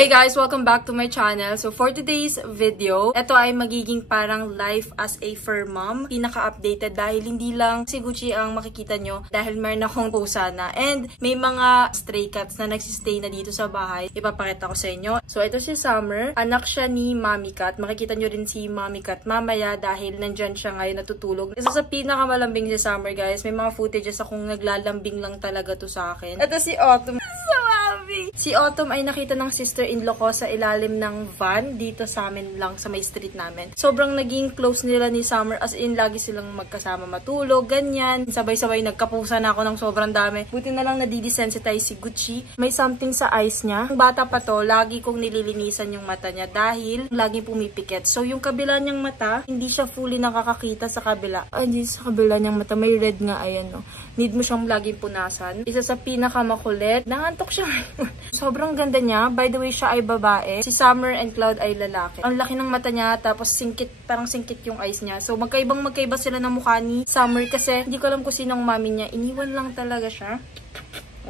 Hey guys! Welcome back to my channel. So for today's video, ito ay magiging parang life as a fur mom. Pinaka-updated dahil hindi lang si Gucci ang makikita nyo dahil meron akong pusa na. And may mga stray cats na nagsistay na dito sa bahay. Ipapakita ko sa inyo. So ito si Summer. Anak siya ni Mommy Cat. Makikita nyo rin si Mommy Cat mamaya dahil nandyan siya ngayon natutulog. Isa sa pinakamalambing si Summer guys. May mga footages akong naglalambing lang talaga to sa akin. Ito si Autumn. Si Autumn ay nakita ng sister-in-law ko sa ilalim ng van dito sa amin lang sa may street namin. Sobrang naging close nila ni Summer as in lagi silang magkasama matulog, ganyan. Sabay-sabay nagkapusa na ako ng sobrang dami. Buti na lang nadidesensitize si Gucci. May something sa eyes niya. Kung bata pa to, lagi kong nililinisan yung mata niya dahil laging pumipikit. So yung kabila niyang mata, hindi siya fully nakakakita sa kabila. Ay, hindi sa kabila niyang mata. May red nga, ayan no. Need mo siyang laging punasan. Isa sa pinakamakulit. Nangantok siya ngayon. Sobrang ganda niya. By the way, siya ay babae. Si Summer and Cloud ay lalaki. Ang laki ng mata niya, tapos singkit, parang singkit yung eyes niya. So, magkaiba sila ng mukha ni Summer kasi hindi ko alam kung sinong mami niya. Iniwan lang talaga siya.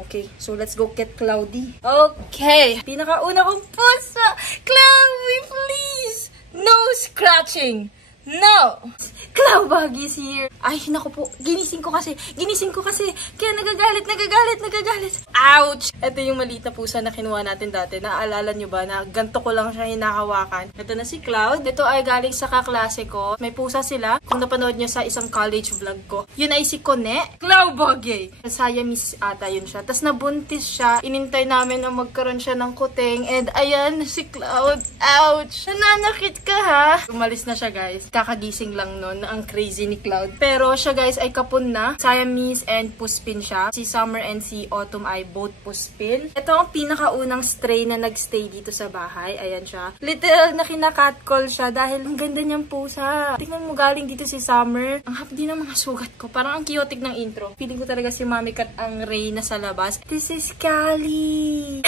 Okay, so let's go get Cloudy. Okay, pinakauna kong pusa. Cloudy, please! No scratching! No! Cloudbug is here. Ay, naku po. Ginising ko kasi. Kaya nagagalit. Ouch! Ito yung maliit na pusa na kinuha natin dati. Naaalala nyo ba na ganito ko lang siya hinahawakan? Ito na si Cloud. Ito ay galing sa kaklase ko. May pusa sila. Kung napanood nyo sa isang college vlog ko. Yun ay si Kone. Cloudbug eh. Siamese ata yun siya. Tapos nabuntis siya. Inintay namin na magkaroon siya ng kuting. And ayan, si Cloud. Ouch! Nananakit ka ha? Umalis na siya guys. Kakagising lang nun na ang crazy ni Cloud. Pero siya guys ay kapun na. Siamese and Puspin siya. Si Summer and si Autumn ay both Puspin. Ito ang pinakaunang stray na nagstay dito sa bahay. Ayan siya. Literal na kinakatcall siya dahil ang ganda niyang pusa. Tingnan mo galing dito si Summer. Ang hapdi ng mga sugat ko. Parang ang chaotic ng intro. Feeling ko talaga si Mommy Cat ang Reyna sa labas. This is Callie.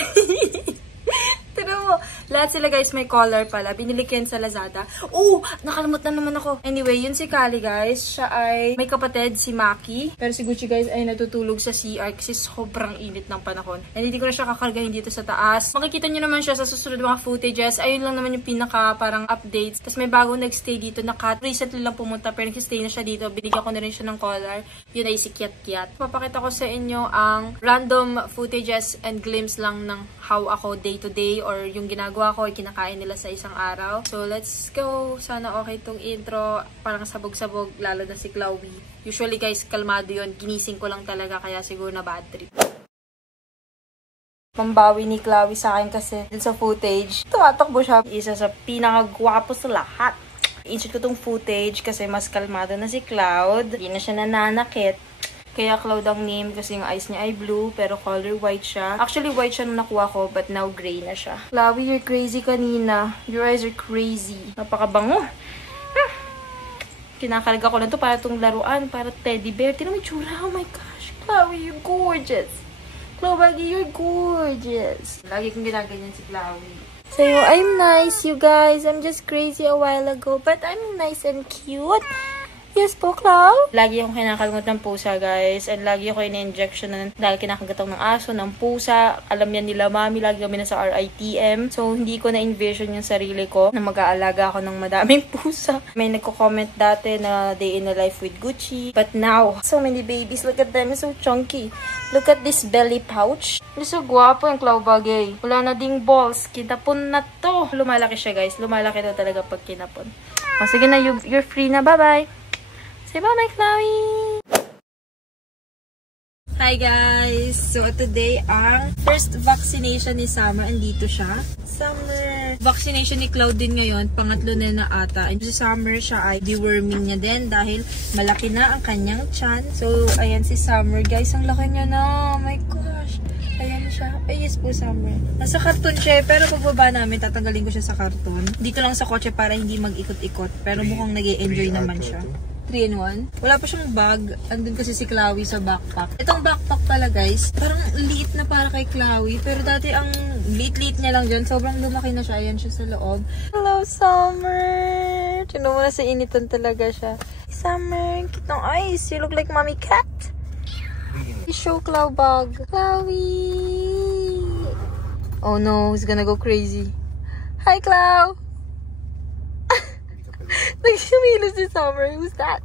Pero lahat sila guys may collar pala. Binili ko yan sa Lazada. Oh! Nakalimut na naman ako. Anyway, yun si Callie guys. Siya ay may kapatid si Maki. Pero si Gucci guys ay natutulog sa CR kasi sobrang init ng panahon. And hindi ko na siya kakargahin dito sa taas. Makikita nyo naman siya sa susunod mga footages. Ayun lang naman yung pinaka parang updates. Tapos may bagong nagstay dito na cat. Recently lang pumunta pero nagstay na siya dito. Binigyan ko na rin siya ng collar. Yun ay si Kiat Kiat. Papakita ko sa inyo ang random footages and glimpse lang ng how ako day to day or yung ginagawa ko ay kinakain nila sa isang araw. So, let's go. Sana okay tong intro. Parang sabog-sabog, lalo na si Chloe. Usually, guys, kalmado yun. Ginising ko lang talaga, kaya siguro na bad trip. Pambawi ni Chloe sa akin kasi dun sa footage, tumatakbo siya. Isa sa pinakagwapo sa lahat. I-insert ko tong footage kasi mas kalmado na si Cloud. Hindi na siya nananakit. Kaya Cloud ang name kasi yung eyes niya ay blue pero color white siya. Actually, white siya nung nakuha ko but now gray na siya. Chloe, you're crazy kanina. Your eyes are crazy. Napakabango. Kinakarga ko lang to para itong laruan. Para teddy bear. Tignan mo yung tsura. Oh my gosh. Chloe, you're gorgeous. Chloe, you're gorgeous. Lagi kong ginaganyan si Chloe. So, I'm nice, you guys. I'm just crazy a while ago but I'm nice and cute. Yes po, Cloud. Lagi akong kinakalungot ng pusa, guys. And lagi ako in-injection na dahil kinakagataw ng aso, ng pusa. Alam yan nila, mami. Lagi kami na sa RITM. So, hindi ko na-envision yung sarili ko na mag-aalaga ako ng madaming pusa. May nagko-comment dati na day in a life with Gucci. But now, so many babies. Look at them. So chunky. Look at this belly pouch. So guwapo yung Cloud bagay. Wala na ding balls. Kinapon na to. Lumalaki siya, guys. Lumalaki na talaga pag kinapon. O, sige na. You're free na. Bye-bye. Say bye, Chloe! Hi guys! So today ang first vaccination ni Summer. Andito siya. Summer! Vaccination ni Cloud din ngayon. Pangatlo na ata. And si Summer siya ay deworming niya din dahil malaki na ang kanyang tiyan. So ayan si Summer guys. Ang laki niya na. Oh my gosh! Ayan siya. Ay, yes po, Summer. Nasa karton siya, pero pagbaba namin, tatanggalin ko siya sa karton. Dito lang sa kotse para hindi mag-ikot-ikot. Pero mukhang nag-e-enjoy naman siya. 3-in-1. Wala pa siyang bag. Andun kasi si Chloe sa backpack. Itong backpack pala guys, parang liit na para kay Chloe. Pero dati ang liit-liit niya lang dyan. Sobrang lumaki na siya. Ayan siya sa loob. Hello, Summer! Tinan mo na sa initan talaga siya. Summer, cute ng eyes. You look like Mommy Cat. Show Chloe bag. Chloe! Oh no, he's gonna go crazy. Hi, Clau! Nagsimilo si Summer. Who's that?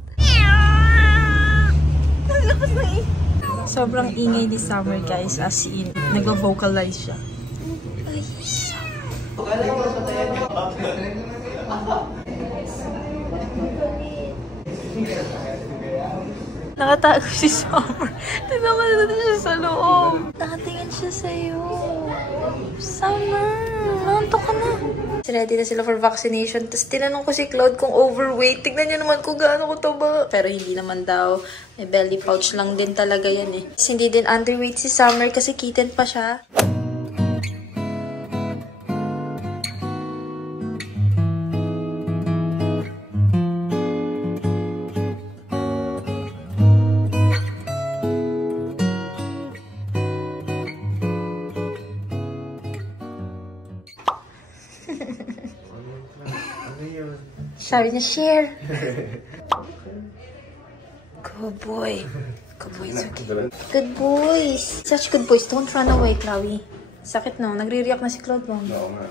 Sobrang ingay ni Summer, guys. As in, nag-vocalize siya. Ay, nakatago si Summer. Tignan mo natin siya sa loob. Nakatingin siya sa'yo. Summer, nanto ka na. Ready na sila for vaccination. Tapos tinanong ko si Cloud kung overweight. Tignan niyo naman kung gaano ko taba. Pero hindi naman daw. May belly pouch lang din talaga yan eh. Tapos hindi din underweight si Summer kasi kitten pa siya. Sabi niya, share. Good boy. Good boys, okay. Good boys. Such good boys. Don't run away, Chloe. Sakit no. Nagre-react na si Cloud, mom. Oo nga.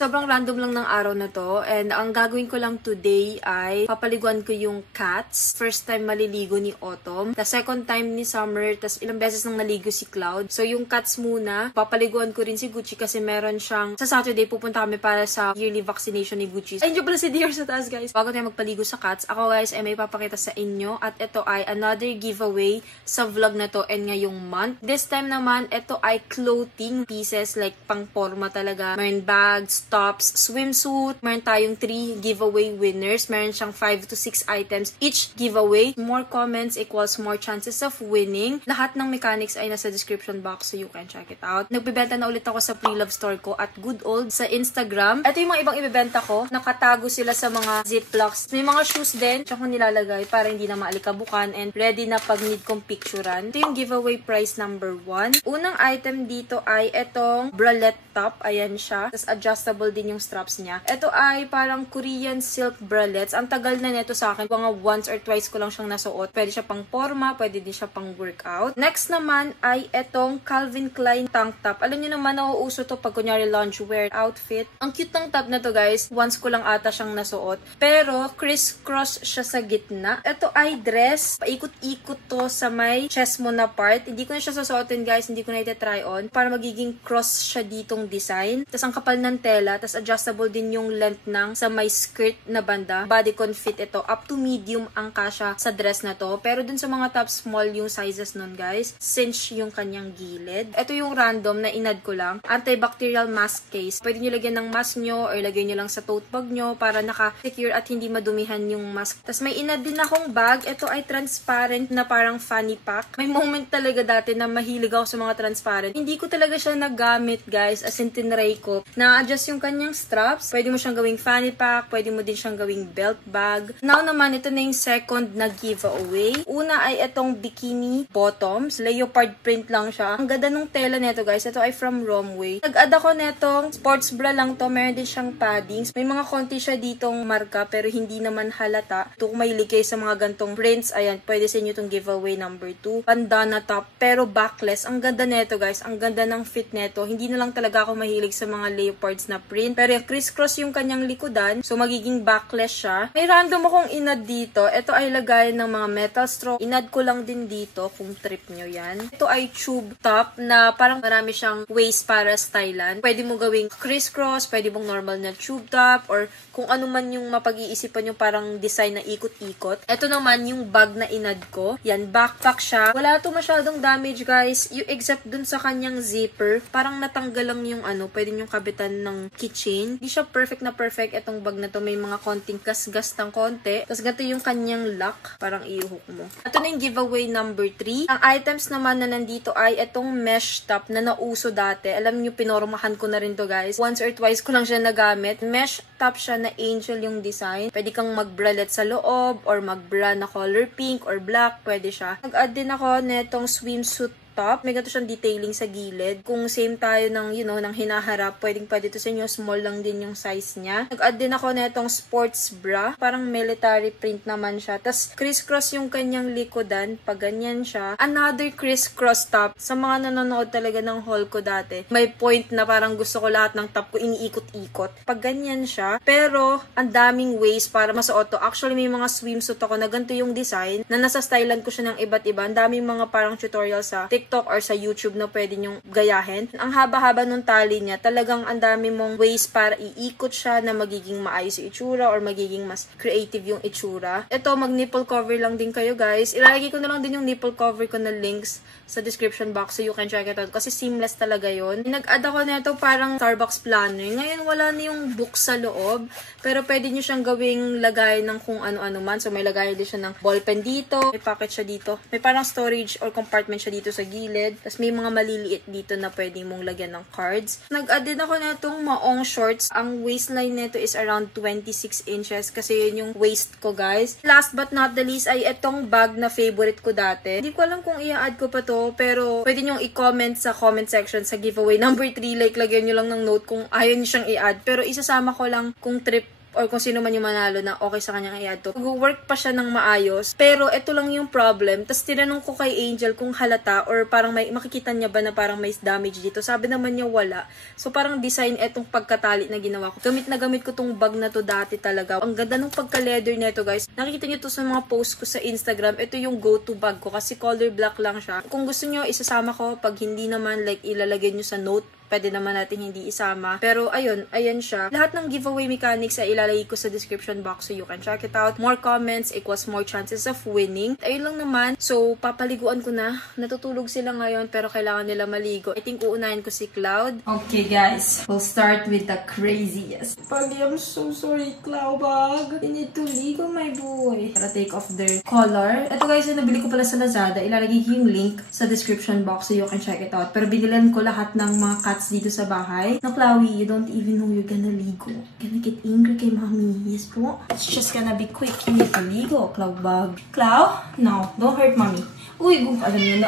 Sobrang random lang ng araw na to. And ang gagawin ko lang today ay papaliguan ko yung cats. First time maliligo ni Autumn. The second time ni Summer. Tas ilang beses nang naligo si Cloud. So yung cats muna. Papaliguan ko rin si Gucci kasi meron siyang... Sa Saturday pupunta kami para sa yearly vaccination ni Gucci. Ay, pala si Dior sa taas, guys. Bago tayo magpaligo sa cats, ako guys ay may papakita sa inyo. At ito ay another giveaway sa vlog na to and ngayong month. This time naman, ito ay clothing pieces like pang forma talaga. Meron bags, tops, swimsuit. Meron tayong 3 giveaway winners. Meron siyang 5 to 6 items each giveaway. More comments equals more chances of winning. Lahat ng mechanics ay nasa description box so you can check it out. Nagbibenta na ulit ako sa Pre-Love store ko at Good Old sa Instagram. Ito yung mga ibang ibibenta ko. Nakatago sila sa mga ziplocs. May mga shoes din. Tsaka nilalagay para hindi na maalikabukan and ready na pag need kong picturean. Ito yung giveaway prize number 1. Unang item dito ay itong bralette top. Ayan siya. Tapos adjustable din yung straps niya. Ito ay parang Korean silk bralettes. Ang tagal na nito sa akin. Mga once or twice ko lang siyang nasuot. Pwede siya pang forma, pwede din siya pang workout. Next naman ay itong Calvin Klein tank top. Alam niyo naman, nauuso to pag kunyari loungewear outfit. Ang cute ng top na to, guys. Once ko lang ata siyang nasuot. Pero criss-cross siya sa gitna. Ito ay dress. Paikot-ikot to sa may chest mo na part. Hindi ko na siya susuotin, guys. Hindi ko na ita-try on. Para magiging cross siya ditong design. Tapos ang kapal ng tela. Tapos adjustable din yung length ng sa may skirt na banda. Bodycon fit ito. Up to medium ang kasya sa dress na to. Pero dun sa mga top, small yung sizes nun, guys. Cinch yung kanyang gilid. Ito yung random na inad ko lang. Antibacterial mask case. Pwede nyo lagyan ng mask nyo or lagay nyo lang sa tote bag nyo para naka-secure at hindi madumihan yung mask. Tapos may inad din akong bag. Ito ay transparent na parang fanny pack. May moment talaga dati na mahilig ako sa mga transparent. Hindi ko talaga siya nagamit, guys. As in, tinry ko. Na-adjust yung kanyang straps. Pwede mo siyang gawing fanny pack. Pwede mo din siyang gawing belt bag. Now naman, ito na yung second na giveaway. Una ay itong bikini bottoms. Leopard print lang siya. Ang ganda ng tela nito, guys. Ito ay from Romwe. Nag-add ako netong sports bra lang to. Meron din siyang paddings. May mga konti siya ditong marka pero hindi naman halata. Ito kung mahilig kayo sa mga gantong prints. Ayan, pwede sa inyo itong giveaway number 2. Bandana top pero backless. Ang ganda neto, guys. Ang ganda ng fit neto. Hindi na lang talaga ako mahilig sa mga leopards na print. Pero criss-cross yung kanyang likodan. So, magiging backless siya. May random akong inad dito. Ito ay lagay ng mga metal straw. Inad ko lang din dito kung trip nyo yan. Ito ay tube top na parang marami siyang waist para stylan. Pwede mo gawing criss-cross. Pwede mong normal na tube top or kung ano man yung mapag-iisipan yung parang design na ikot-ikot. Ito naman yung bag na inad ko. Yan, backpack siya. Wala to masyadong damage, guys. You except dun sa kanyang zipper. Parang natanggal lang yung pwede yung kabitan ng keychain. Hindi siya perfect na perfect itong bag na to. May mga konting kasgas ng konti. Tapos ganito yung kanyang lock. Parang i-hook mo. Ito na yung giveaway number 3. Ang items naman na nandito ay itong mesh top na nauso dati. Alam nyo, pinormahan ko na rin to, guys. Once or twice ko lang siya nagamit. Mesh top siya na angel yung design. Pwede kang mag-bralette sa loob or mag-bra na color pink or black. Pwede siya. Nag-add din ako netong swimsuit top. May ganito siyang detailing sa gilid. Kung same tayo ng, you know, ng hinaharap, pwede to sa inyo. Small lang din yung size niya. Nag-add din ako na itong sports bra. Parang military print naman siya. Tapos, crisscross yung kanyang likodan. Pag ganyan siya. Another crisscross top. Sa mga nanonood talaga ng haul ko dati, may point na parang gusto ko lahat ng top ko iniikot-ikot. Pag ganyan siya. Pero, ang daming ways para masuot to. Actually, may mga swimsuit ako na ganito yung design na nasa stylean ko siya ng iba't iba. Ang daming mga parang tutorial sa TikTok or sa YouTube na pwede nyong gayahin. Ang haba-haba nung tali niya, talagang ang dami mong ways para iikot siya na magiging maayos yung itsura or magiging mas creative yung itsura. Ito, mag-nipple cover lang din kayo, guys. Ilalagay ko na lang din yung nipple cover ko na links sa description box so you can check it out kasi seamless talaga yon. Nag-add ako nito parang Starbucks planner. Ngayon, wala na yung book sa loob, pero pwede nyo siyang gawing lagay ng kung ano-ano man. So, may lagay din siya ng ballpen dito. May pocket siya dito. May parang storage or compartment siya dito sa gilid. Tapos, may mga maliliit dito na pwede mong lagyan ng cards. Nag-add din ako na itong maong shorts. Ang waistline nito is around 26 inches kasi yun yung waist ko, guys. Last but not the least ay itong bag na favorite ko dati. Hindi ko alam kung i-add ko pa to, pero pwede nyong i-comment sa comment section sa giveaway number 3. Like, lagyan nyo lang ng note kung ayaw nyo siyang i-add. Pero isasama ko lang kung trip or kung sino man yung manalo na okay sa kanyang i-add to. Mag-work pa siya ng maayos. Pero ito lang yung problem. Tapos tinanong ko kay Angel kung halata or parang may makikita niya ba na parang may damage dito. Sabi naman niya wala. So parang design etong pagkatali na ginawa ko. Gamit na gamit ko tong bag na to dati talaga. Ang ganda ng pagka-leather nito, guys. Nakikita niyo to sa mga post ko sa Instagram. Ito yung go-to bag ko kasi color black lang siya. Kung gusto niyo isasama ko, pag hindi naman like ilalagay niyo sa note, pwede naman natin hindi isama. Pero ayun, ayan siya. Lahat ng giveaway mechanics ay ilalagay ko sa description box so you can check it out. More comments equals more chances of winning. Ayun lang naman. So, papaliguan ko na. Natutulog sila ngayon pero kailangan nila maligo. I think uunahin ko si Cloud. Okay guys, we'll start with the craziest. Pali, I'm so sorry, Cloud bag. You need to ligo, my boy. Para take off their color. Ito guys, yung nabili ko pala sa Lazada. Ilalagay ko yung link sa description box so you can check it out. Pero binilan ko lahat ng mga cats dito sa bahay. No, Chloe, you don't even know you're gonna ligo. Gonna get angry kay mommy. Yes po. It's just gonna be quick. You need to ligo, Cloud bag. Cloud? No, don't hurt mommy. Uy, alam niya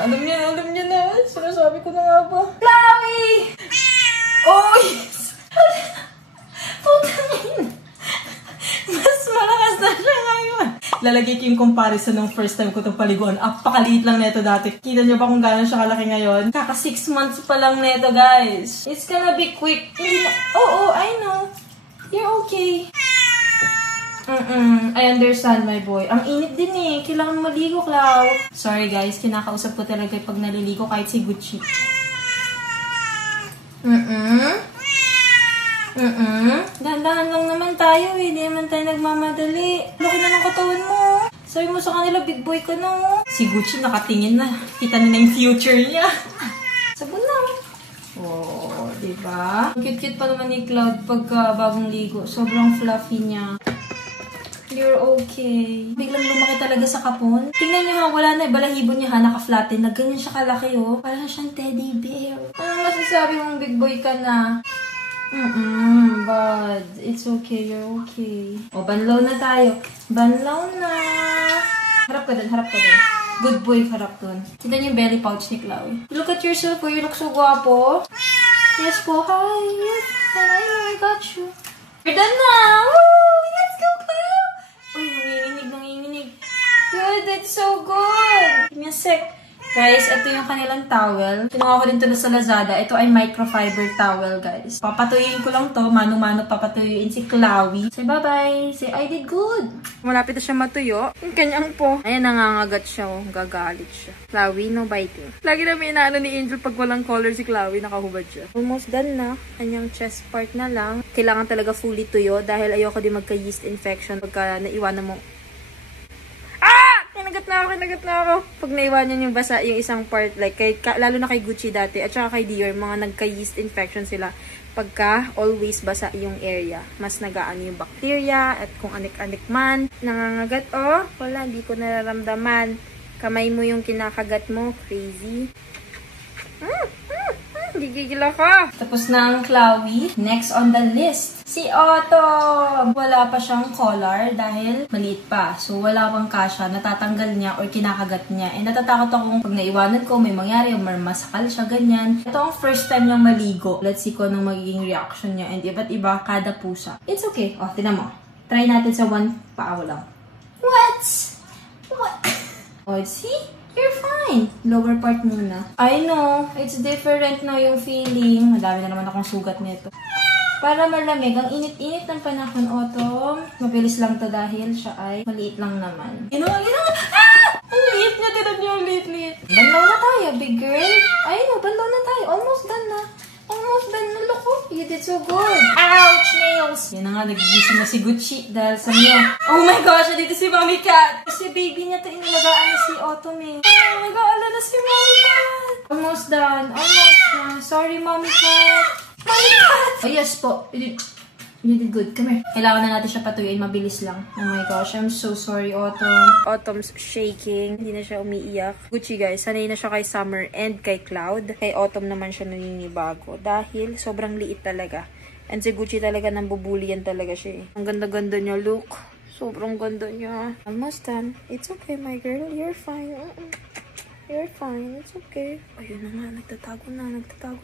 na. Sinasabi ko na nga ba. Chloe! Oh, yes! Mas malakas na siya ngayon. Lalagay ko yung comparison ng first time ko itong paliguan. Apakaliit lang neto dati. Kita niyo ba kung gano'n siya kalaki ngayon? Kaka 6 months pa lang neto, guys. It's gonna be quick. Oh, I know. You're okay. I understand, my boy. Ang init din eh. Kailangan maligo, Clau. Sorry, guys. Kinakausap ko talaga pag naliligo kahit si Gucci. Dahan-dahan lang naman tayo eh. Hindi naman tayo nagmamadali. Laki na ng katawan mo. Sabi mo sa kanila, big boy ka na. Si Gucci nakatingin na. Kita na yung future niya. Sabon na. Oh, diba? Cute-cute pa naman ni Cloud pagka bagong ligo. Sobrang fluffy niya. You're okay. Biglang lumaki talaga sa kapon. Tingnan niyo ha, wala na. Balahibo niya ha, naka-flatten. Na ganyan siya kalaki oh. Parang siyang teddy bear. Ano masasabi mong big boy ka na? But it's okay, you're okay. O, banlaw na tayo. Banlaw na. Harap ka dun. Good boy, harap dun. Kita niyo yung belly pouch ni Chloe. Look at yourself, oh. You look so guwapo. Yes po, hi. Yes, I got you. We're done na. Woo! Let's go, Chloe. Uy, nanginginig. Good, that's so good. Give me a sec. Guys, ito yung kanilang towel. Kinuha ko din ito sa Lazada. Ito ay microfiber towel, guys. Papatuyuin ko lang to. Mano-mano papatuyuin si Chloe. Say bye-bye. Say, I did good. Malapit na siya matuyo. Yung kanyang po. Ayan, nangangagat siya. Oh. Gagalit siya. Chloe, no biting. Lagi na may inaano ni Angel pag walang color si Chloe. Nakahubad siya. Almost done na. Kanyang chest part na lang. Kailangan talaga fully tuyo dahil ayoko din magka-yeast infection pagka naiwanan mo. Kinagat na ako. Pag naiwanan yung basa, yung isang part, like, lalo na kay Gucci dati, at saka kay Dior, mga nagka-yeast infection sila. Pagka always basa yung area, mas nagaan yung bacteria, at kung anik-anik man, nangangagat, oh, wala, hindi ko nararamdaman. Kamay mo yung kinakagat mo, crazy. Gigigil ako. Tapos na ang Chloe. Next on the list, si Autumn. Wala pa siyang collar dahil maliit pa. So, wala pang kasya. Natatanggal niya or kinakagat niya. And natatakot akong pag naiwanan ko, may mangyari o masakal siya, ganyan. Ito ang first time niyang maligo. Let's see kung anong magiging reaction niya. And iba't iba kada pusa. It's okay. O, tinan mo. Try natin sa one paaw lang. What? Oh, see? You're fine. Lower part muna. I know. It's different na yung feeling. Madami na naman akong sugat nito. Para malamig. Ang init-init ng panahon, Autumn. Mabilis lang to dahil siya ay maliit lang naman. Ginawa! Ah! Ang liit niya. Tinan niyo ang liit-liit. Banlaw na tayo, big girl. I know. Banlaw na tayo. Almost done na. Almost done na. Look, oh. You did so good. Ouch, nails! Yan na nga. Nagigising na si Gucci dahil sa niyo. Oh my gosh! Dito si Mommy Cat. Kasi baby niya ito inilagaan na si Autumn eh. Oh, nag-aala na si Mommy Cat. Almost done. Almost done. Sorry, Mommy Cat. Mommy Cat! Oh yes po. You did good. Come here. Kailangan na natin siya patuyuin. Mabilis lang. Oh my gosh. I'm so sorry, Autumn. Autumn's shaking. Hindi na siya umiiyak. Gucci guys, sanay na siya kay Summer and kay Cloud. Kay Autumn naman siya naninibago. Dahil sobrang liit talaga. And si Gucci talaga nambubulian talaga siya eh. Ang ganda-ganda niya. Look. Sobrang ganda niya. Almost done. It's okay, my girl. You're fine. You're fine. It's okay. Ayun na nga. Nagtatago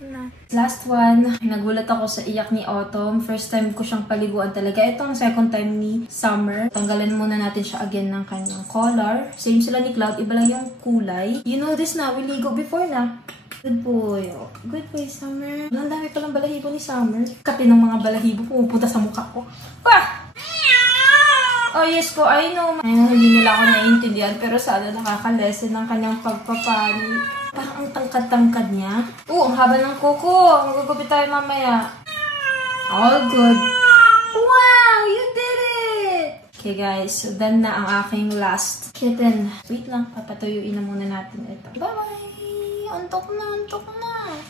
na. Last one. Nagulat ako sa iyak ni Autumn. First time ko siyang paliguan talaga. Ito ang second time ni Summer. Tanggalan muna natin siya again ng kanyang collar. Same sila ni Cloud. Iba lang yung kulay. You know this na. We ligo before na. Good boy. Oh. Good boy, Summer. Ang dami palang balahibo ni Summer. Kati ng mga balahibo pumupunta sa mukha ko. Ah! Oh yes po, I know. Ayun, hindi nila ako naiintindihan pero sana nakaka-lesson ng kanyang pagpapani. Parang ang tangkad-tangkad niya. Ang haba ng kuko. Magugupit tayo mamaya. All good. Wow, you did it! Okay guys, so done na ang aking last kitten. Wait lang, papatuyuin na muna natin ito. Bye-bye! Antok na.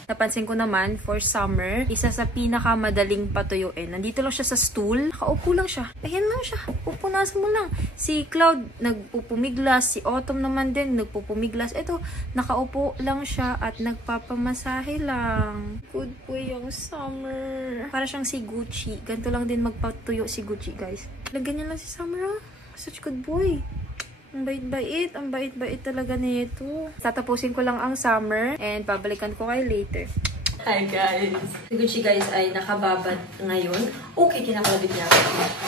Napansin ko naman, for Summer, isa sa pinakamadaling patuyuin. Nandito lang siya sa stool. Nakaupo lang siya. Ayan lang siya. Pupunasan mo lang. Si Cloud, nagpupumiglas. Si Autumn naman din, nagpupumiglas. Ito, nakaupo lang siya at nagpapamasahe lang. Good boy yung Summer. Para siyang si Gucci. Ganito lang din magpatuyo si Gucci, guys. Lagyan niya lang si Summer, oh. Such good boy. Ang bait-bait. Ang bait-bait talaga nito. Tatapusin ko lang ang Summer and babalikan ko kayo later. Hi guys! Si Gucci guys ay nakababad ngayon. Okay, kinakalabit niya ako.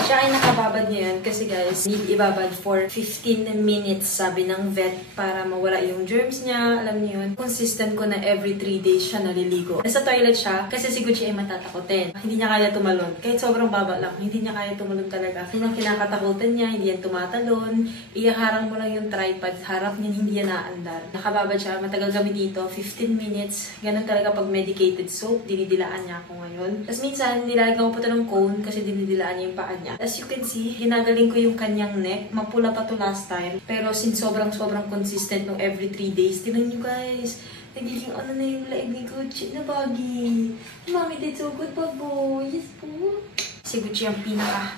Siya ay nakababad ngayon kasi guys, need ibabad for 15 minutes sabi ng vet para mawala yung germs niya. Alam niyo yun. Consistent ko na every 3 days siya naliligo. Nasa toilet siya kasi si Gucci ay matatakotin. Hindi niya kaya tumalon. Kahit sobrang baba lang, hindi niya kaya tumalon talaga. Yun ang kinakatakutan niya, hindi yan tumatalon. Iyaharang mo lang yung tripod. Harap niya, hindi yan naandar. Nakababad siya. Matagal kami dito. 15 minutes. Ganun talaga pag medicated soap. Dinidilaan niya ako ngayon. Tapos minsan, nilalagyan ko pa ito ng cone kasi dinidilaan niya yung paa niya. As you can see, hinagaling ko yung kanyang neck. Mapula pa to last time. Pero since sobrang consistent no every 3 days, tinan nyo guys, nagiging ano na yung laig ni Gucci na baggy. Mommy did so good, babo. Yes po. Si Gucci ang pinaka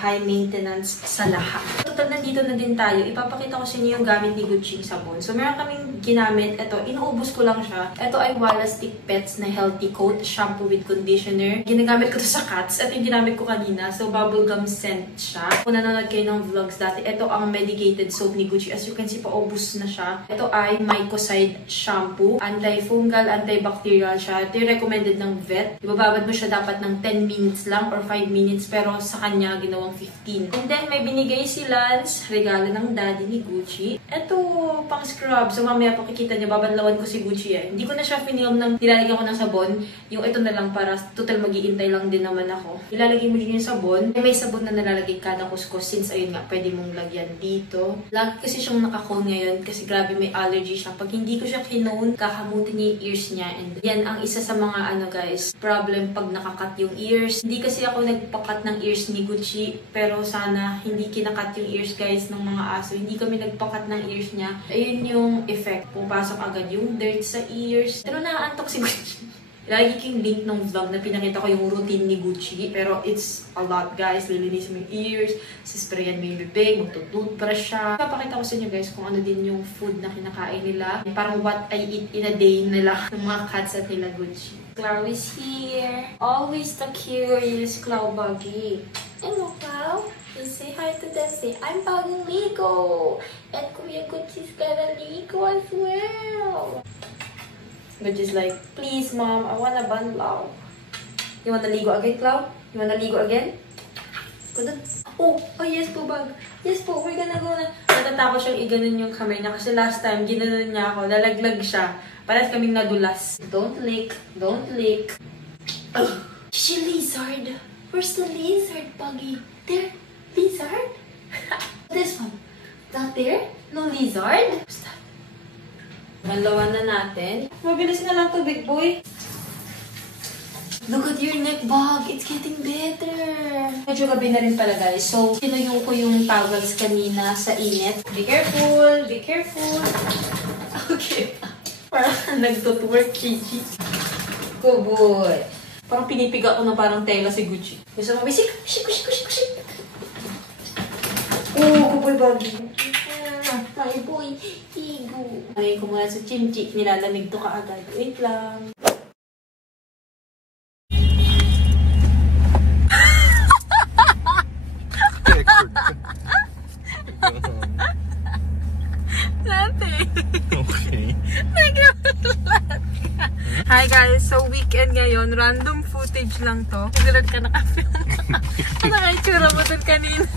high maintenance sa lahat. Total, nandito na din tayo. Ipapakita ko sa inyo yung gamit ni Gucci yung sabon. So, meron kaming ginamit. Ito, inuubos ko lang siya. Ito ay Wallastick Pets na Healthy Coat Shampoo with Conditioner. Ginagamit ko to sa cats. Ito yung ginamit ko kanina. So, bubblegum scent siya. Kung nanonood kayo ng vlogs dati, ito ang medicated soap ni Gucci. As you can see, paubos na siya. Ito ay Mycocide Shampoo. Antifungal, antibacterial siya. Ito yung recommended ng vet. Ibababad mo siya dapat ng 10 minutes lang or 5 minutes. Pero sa kanya, ginawang 15. And then, may binigay si Lance, regalo ng daddy ni Gucci. Ito, pang scrub. So, mamaya pakikita niya, babanlawan ko si Gucci eh. Hindi ko na siya film ng nilalagyan ko ng sabon. Yung ito na lang para total mag-iintay lang din naman ako. Ilalagay mo din yung sabon. May sabon na nalalagay ka na kuskus since ayun nga, pwede mong lagyan dito. Lagi kasi siyang naka-cone ngayon kasi grabe may allergy siya. Pag hindi ko siya kinone, kakamutin niya yung ears niya. And yan ang isa sa mga ano guys, problem pag nakakat yung ears. Hindi kasi ako nagpakat ng ears ni Gucci, pero sana hindi kinakat yung ears guys ng mga aso. Hindi kami nagpakat ng ears niya. Ayun yung effect. Pupasok agad yung dirt sa ears. Pero naaantok si Gucci. Lagi ko yung link ng vlog na pinakita ko yung routine ni Gucci. Pero it's a lot, guys. Lilinisin mo yung ears, sisprayan mo yung bibig, magtutoothbrush siya. Papakita ko sa inyo, guys, kung ano din yung food na kinakain nila. Parang what I eat in a day nila ng mga cats at nila Gucci. Clau is here. Always the curious Clau Buggy. Hello, Clau. You say hi to them. Say, I'm bagong ligo. And Kuya Gucci's gonna ligo as well. Gucci's like, please, Mom, I wanna banlaw. You wanna ligo again, Clau? You wanna ligo again? Go doon. Oh, yes po, bag. Yes po, we're gonna go na. Natatakot siyang iganon yung kamay niya kasi last time, ginanon niya ako. Lalaglag siya. Parang kaming nadulas. Don't lick. Don't lick. Oh, she lizard. Where's the lizard, Buggy? There. Lizard? This one. Not there? No lizard? What's that? Malawan na natin. Mabilis na lang to, big boy. Look at your neck, Bug. It's getting better. Medyo gabi na rin pala, guys. So, tinuyo ko yung towels kanina sa init. Be careful. Be careful. Okay. Parang nagtutwork, Gigi. Good boy. Parang pinipiga ko na parang tela si Gucci. Gusto mo, bisik? Shik. Oh, good boy, Buggy. My boy, Igo. Ngayon ko muna sa chimchi. Nilalamig to kaagad. Wait lang. Nothing. Okay. Hi guys, so weekend ngayon. Random footage lang to. Nagulat ka naka-film ka. Ano nga itsura mo dun kanina?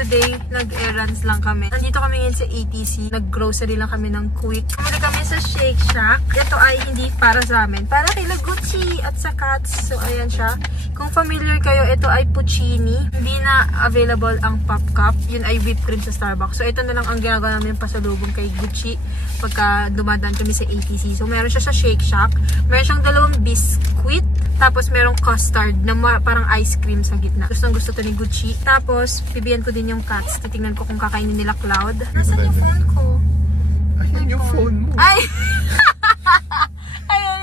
Today, nag-errands lang kami. Nandito kami ngayon sa ATC. Nag-grocery lang kami ng quick. Kumuli kami sa Shake Shack. Ito ay hindi para sa amin. Para kay Gucci at sa cats. So, ayan siya. Kung familiar kayo, ito ay Puccini. Hindi na available ang Pop Cup. Yun ay whipped cream sa Starbucks. So, ito na lang ang ginagawa namin pasalubong kay Gucci pagka dumadaan kami sa ATC. So, meron siya sa Shake Shack. Meron siyang dalawang biscuit. Tapos, merong custard na parang ice cream sa gitna. Gusto to ni Gucci. Tapos, bibigyan ko din yung cats. Titingnan ko kung kakainin nila Cloud. Nasaan yung phone ko? Ayun yung phone mo. Ay! Ayun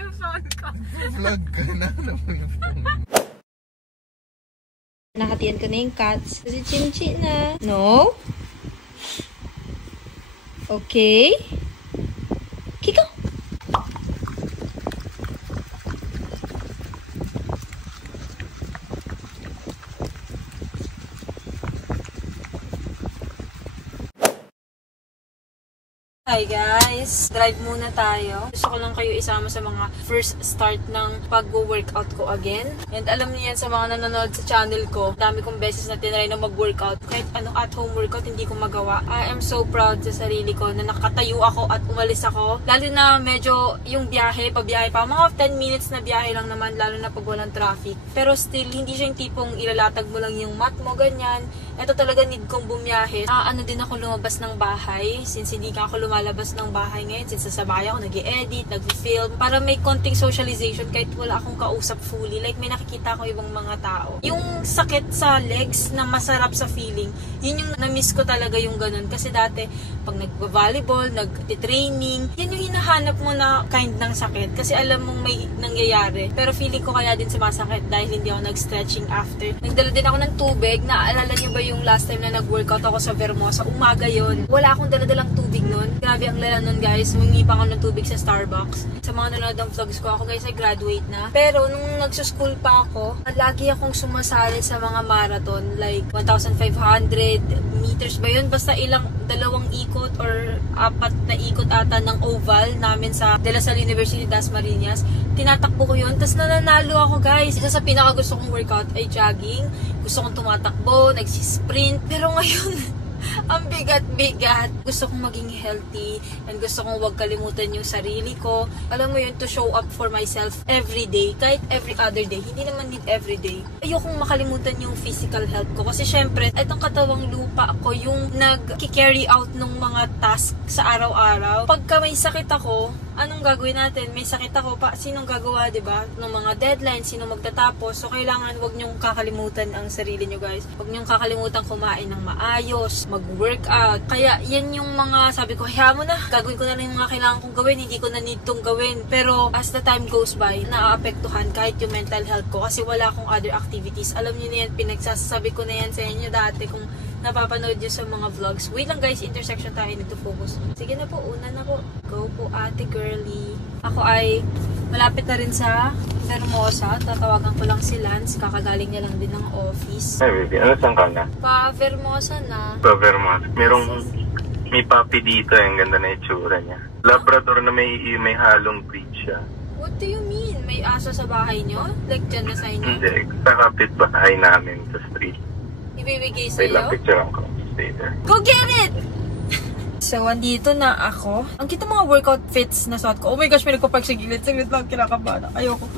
yung phone ko. Vlog ka na. Ano mo yung phone mo? Nakatiyan ko na yung cats. Kasi Chimchi na. No? Okay. Kiko. Hi guys! Drive muna tayo. Gusto ko lang kayo isama sa mga first start ng pag-workout ko again. And alam niyo yan sa mga nanonood sa channel ko, dami kong beses na tinry na mag-workout. Kahit anong at-home workout, hindi ko magawa. I am so proud sa sarili ko na nakatayo ako at umalis ako. Lalo na medyo yung biyahe, pabiyahe pa. Mga 10 minutes na biyahe lang naman, lalo na pag walang traffic. Pero still, hindi siya yung tipong ilalatag mo lang yung mat mo, ganyan. Ito talaga need kong bumiyahe. Ano din ako lumabas ng bahay, since hindi ka ako lumalabas ng bahay ngayon, since sa bahay ako nag-i-edit, nag-film, para may konting socialization kahit wala akong kausap fully. Like may nakikita ko ibang mga tao. Yung sakit sa legs na masarap sa feeling, yun yung na-miss ko talaga yung ganun. Kasi dati, pag nag-volleyball, nag-training, yan yung hinahanap mo na kind ng sakit. Kasi alam mong may nangyayari. Pero feeling ko kaya din sumasakit dahil hindi ako nag-stretching after. Nagdala din ako ng tubig. Naalala niyo ba yung last time na nag-workout ako sa Vermosa? Umaga yon. Wala akong daladalang tubig nun. Grabe ang lala nun guys. Humingi pa ako ng tubig sa Starbucks. Sa mga nanonood ng vlogs ko, ako guys ay graduate na. Pero nung nagsuschool pa ako, lagi akong sumasali sa mga marathon. Like 1,500 meters ba yun? Basta dalawang ikot or 4 na ikot ata ng oval namin sa De La Salle University, Dasmariñas. Tinatakbo ko yun. Tapos nananalo ako guys. Isa sa pinaka gusto kong workout ay jogging. Gusto kong tumatakbo, nagsisprint. Pero ngayon, ang bigat-bigat. Gusto kong maging healthy and gusto kong huwag kalimutan yung sarili ko. Alam mo yun, to show up for myself every day, kahit every other day. Hindi naman din every day. Ayokong makalimutan yung physical health ko. Kasi syempre, itong katawang lupa ko yung nag-carry out ng mga task sa araw-araw. Pagka may sakit ako, anong gagawin natin? May sakit ako pa. Sinong gagawa, diba? Ng mga deadlines, sino magtatapos. So, kailangan wag nyong kakalimutan ang sarili nyo, guys. Wag nyong kakalimutan kumain ng maayos, mag-workout. Kaya, yan yung mga sabi ko, hiya mo na. Gagawin ko na lang yung mga kailangan kong gawin. Hindi ko na need tong gawin. Pero, as the time goes by, naaapektuhan kahit yung mental health ko kasi wala akong other activities. Alam nyo na yan, pinagsasabi ko na yan sa inyo dati kung napapanood nyo sa mga vlogs. Wait lang guys, intersection tayo, need to focus. Sige na po, una na po. Go po ate girly. Ako ay malapit na rin sa Vermosa. Tatawagan ko lang si Lance. Kakagaling niya lang din ng office. Ay, baby. Ano saan ka na? Pa Vermosa na. Pa Vermosa. May puppy dito. Ang ganda na itsura niya. Labrador na may halong breed siya. What do you mean? May aso sa bahay nyo? Like dyan na sa inyo? Hindi. Sa kapitbahay namin sa street. Ibibigay Wait lang, sa'yo? picture ko. Stay there. Go get it! So, andito na ako. Ang kita mga workout fits na suot ko. Oh my gosh, may nagpapark sa gilid. Saglit lang, kinakabahan. Ayoko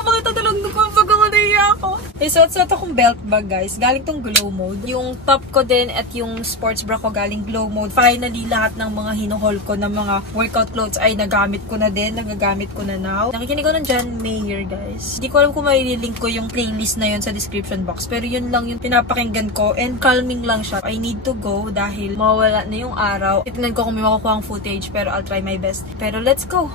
makita talagang pag ako naiya ako. Suot akong belt bag, guys. Galing tong glow mode. Yung top ko din at yung sports bra ko galing glow mode. Finally, lahat ng mga hinuhol ko ng mga workout clothes ay nagamit ko na din. Nagagamit ko na now. Nakikinig ko ng John Mayer, guys. Hindi ko alam kung maililink ko yung playlist na yun sa description box. Pero yun lang yung pinapakinggan ko. And calming lang siya. I need to go dahil mawala na yung araw. Tignan ko kung may makukuha ang footage pero I'll try my best. Pero let's go!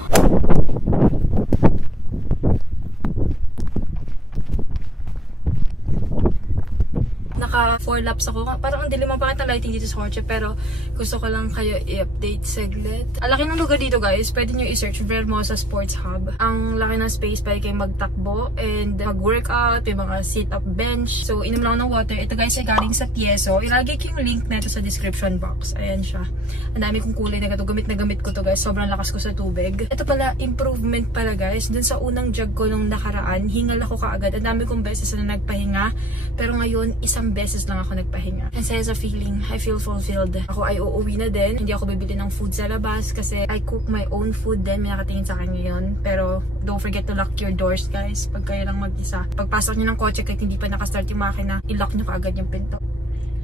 Naka 4 laps ako. Parang ang dilim ang pakita lighting dito sa kotse pero gusto ko lang kayo i-update saglit. Ang laki ng lugar dito guys. Pwede nyo i-search Vermosa Sports Hub. Ang laki ng space pwede kayo magtakbo and mag-workout. May mga sit-up bench. So inom lang ng water. Ito guys ay galing sa Tieso. Ilagay ko yung link nito sa description box. Ayan siya. Ang dami kong kulay na gato. Gamit na gamit ko to guys. Sobrang lakas ko sa tubig. Ito pala improvement pala guys. Dun sa unang jog ko nung nakaraan, hingal ako kaagad. Ang dami kong beses na nagpahinga. Pero ngayon, isang beses lang ako nagpahinga. And sa feeling, I feel fulfilled. Ako ay uuwi na din. Hindi ako bibili ng food sa labas kasi I cook my own food din. May nakatingin sa akin ngayon. Pero don't forget to lock your doors guys pag kayo lang mag-isa. Pagpasok nyo ng kotse kahit hindi pa nakastart yung makina, i-lock nyo kaagad yung pinto.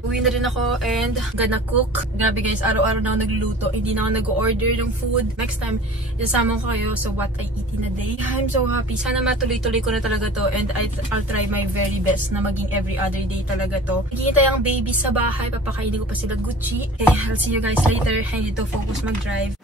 Uwi na rin ako and gonna cook. Grabe guys, araw-araw na ako nagluluto. Hindi na ako nag-order ng food. Next time, isasama ko kayo sa what I eat in a day. I'm so happy. Sana matuloy-tuloy ko na talaga to and I'll try my very best na maging every other day talaga to. Nakikita yung baby sa bahay. Papakainin ko pa sila Gucci. Okay, I'll see you guys later. I need to focus mag-drive.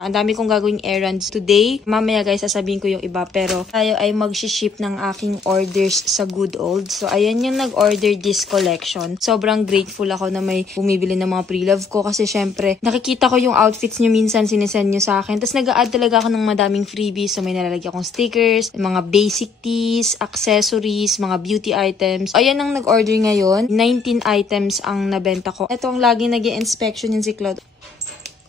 Ang dami kong gagawing errands today. Mamaya guys, sasabihin ko yung iba. Pero tayo ay mag-ship ng aking orders sa Good Old. So, ayan yung nag-order this collection. Sobrang grateful ako na may bumibili ng mga pre-love ko. Kasi syempre, nakikita ko yung outfits nyo minsan sinesend nyo sa akin. Tapos nag-a-add talaga ako ng madaming freebies. So, may nalalagay akong stickers, mga basic tees, accessories, mga beauty items. Ayan ang nag-order ngayon. 19 items ang nabenta ko. Ito ang laging nag-i-inspection yun si Cloud.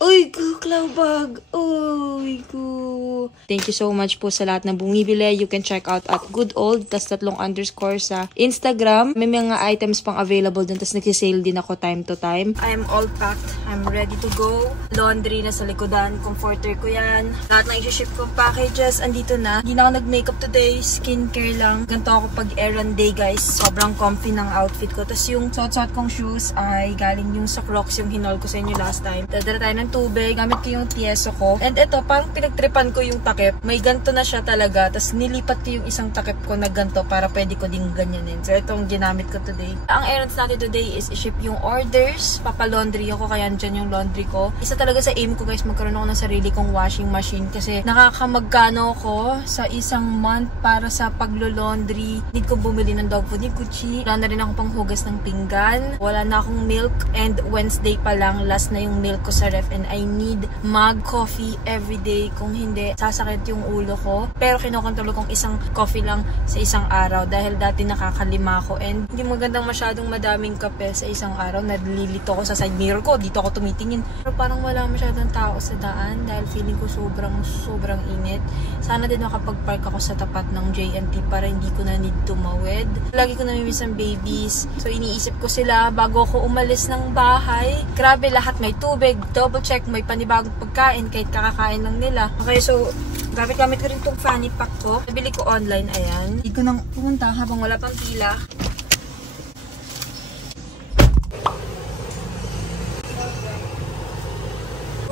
Uy, ko, Cloudbag. Uy, ko. Thank you so much po sa lahat na bumibili. You can check out at Good Old, tas 3 underscore sa Instagram. May mga items pang available dun, tas nagsisale din ako time to time. I'm all packed. I'm ready to go. Laundry na sa likodan. Comforter ko yan. Lahat ng i-ship ko packages, andito na. Hindi na ako nag-makeup today. Skincare lang. Ganito ako pag errand day, guys. Sobrang comfy ng outfit ko. Tas yung suot-suot kong shoes ay galing yung sa Crocs yung hinol ko sa inyo last time. Dadala tayo ng tubig, gamit ko yung Tieso ko. And ito, parang pinagtripan ko yung takip. May ganto na siya talaga. Tapos nilipat ko yung isang takip ko na ganto para pwede ko ding ganyanin. So itong ginamit ko today. Ang errands natin today is i-ship yung orders. Papa-laundry ako, kaya dyan yung laundry ko. Isa talaga sa aim ko guys, magkaroon ako ng sarili kong washing machine. Kasi nakakamagkano ko sa isang month para sa paglo-laundry. Need ko bumili ng dog food ni Gucci. Wala na rin ako pang hugas ng pinggan. Wala na akong milk. And Wednesday pa lang, last na yung milk ko sa ref. And I need mug coffee every day. Kung hindi, sasakit yung ulo ko. Pero kinokontrol kong isang coffee lang sa isang araw. Dahil dati nakakalima ko. And hindi magandang masyadong madaming kape sa isang araw. Nalilito ko sa side mirror ko. Dito ako tumitingin. Pero parang wala masyadong tao sa daan. Dahil feeling ko sobrang init. Sana din makapag-park ako sa tapat ng JNT para hindi ko na need tumawid. Lagi ko namimiss ang babies. So iniisip ko sila bago ako umalis ng bahay. Grabe, lahat may tubig. Double check, may panibagong pagkain kahit kakakain lang nila. Okay, so gamit ko rin itong fanny pack ko. Nabili ko online, ayan. Hindi ko nang pumunta habang wala pang pila.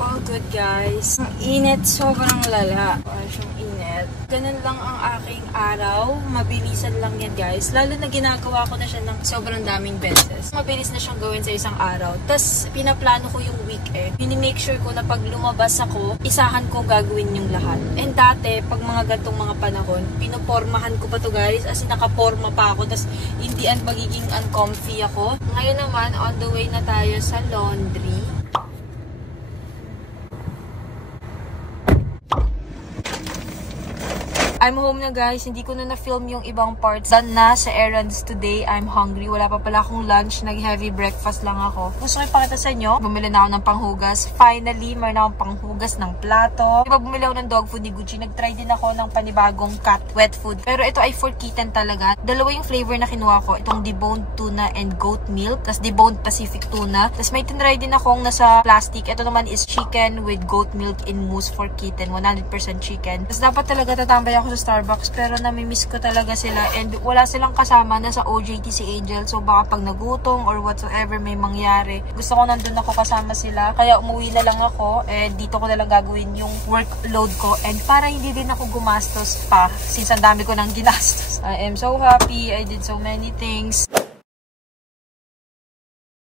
All good, guys. Ang init, sobrang lala. Yung init. Ganun lang ang aking araw. Mabilisan lang yan, guys. Lalo na ginagawa ko na siya ng sobrang daming beses. Mabilis na siyang gawin sa isang araw. Tapos, pinaplano ko yung weekend. Pinimake sure ko na pag lumabas ako, isahan ko gagawin yung lahat. And dati, pag mga gantong mga panahon, pinopormahan ko pa to, guys. As in, nakaporma pa ako. Tapos, hindi magiging uncomfy ako. Ngayon naman, on the way na tayo sa laundry. I'm home na, guys. Hindi ko na na-film yung ibang parts. Done na sa errands today. I'm hungry. Wala pa pala akong lunch. Nag-heavy breakfast lang ako. Gusto ko ipakita sa inyo. Bumili na ako ng panghugas. Finally, mayroon akong panghugas ng plato. Diba bumili ako ng dog food ni Gucci. Nag-try din ako ng panibagong cat wet food. Pero ito ay for kitten talaga. Dalawa yung flavor na kinuha ko. Itong deboned tuna and goat milk. Tapos deboned Pacific tuna. Tapos may tinry din akong nasa plastic. Ito naman is chicken with goat milk in mousse for kitten. 100% chicken. Tapos dapat talaga tatambay ako sa Starbucks pero namimiss ko talaga sila and wala silang kasama na sa OJT si Angel, so baka pag nagutom or whatsoever may mangyari, gusto ko nandun ako kasama sila, kaya umuwi na lang ako and dito ko na lang gagawin yung workload ko and para hindi din ako gumastos pa since ang dami ko nang ginastos. I am so happy, I did so many things.